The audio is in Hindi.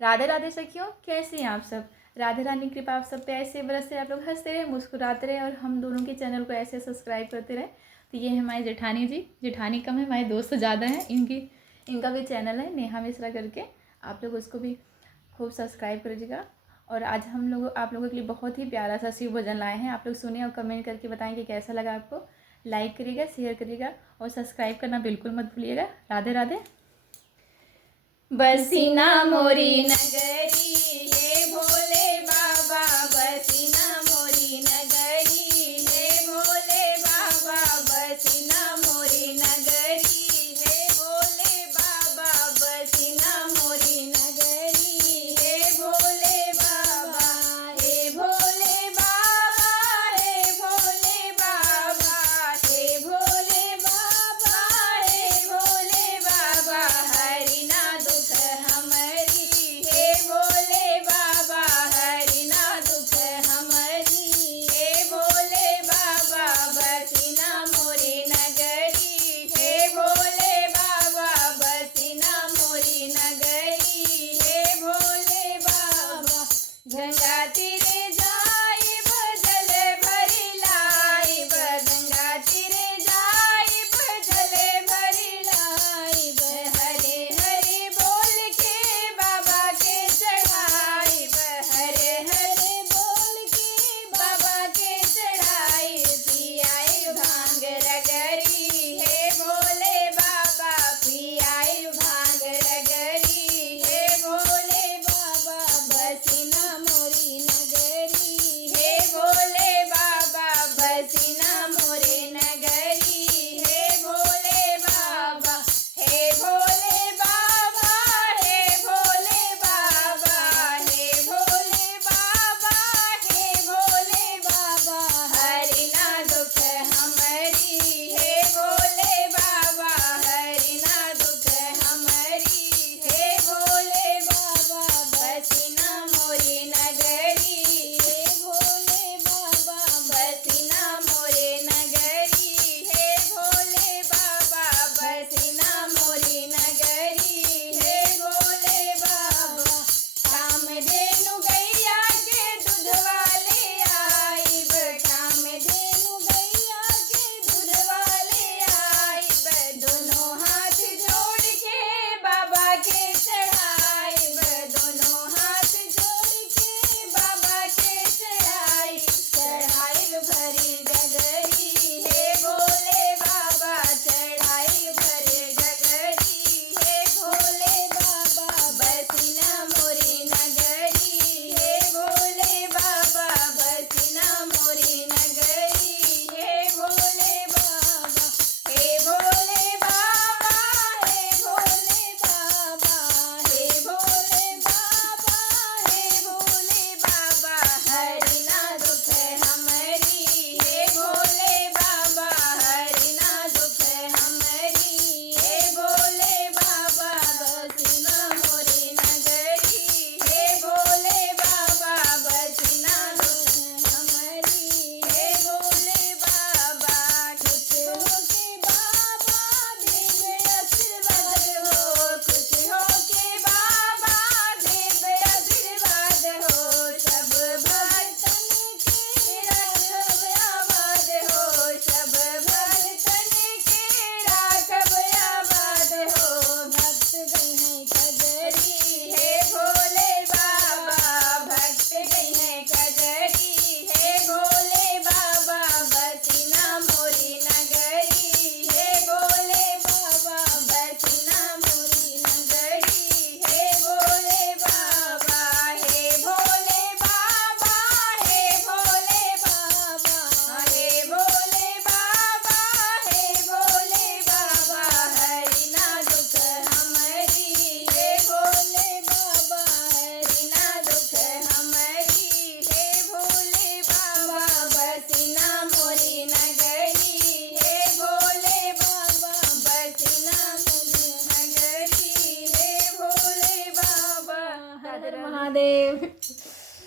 राधे राधे सखियों, कैसे हैं आप सब। राधे रानी कृपा आप सब पे ऐसे बरसे, आप लोग हंसते रहे, मुस्कुराते रहे और हम दोनों के चैनल को ऐसे सब्सक्राइब करते रहे। तो ये है हमारी जेठानी जी। जेठानी कम है, हमारे दोस्त ज़्यादा हैं। इनका भी चैनल है नेहा मिश्रा करके, आप लोग उसको भी खूब सब्सक्राइब करिएगा। और आज हम लोग आप लोगों के लिए बहुत ही प्यारा सा शिव भजन लाए हैं। आप लोग सुनिए और कमेंट करके बताएं कि कैसा लगा आपको। लाइक करिएगा, शेयर करिएगा और सब्सक्राइब करना बिल्कुल मत भूलिएगा। राधे राधे। बसीना मोरी नगरी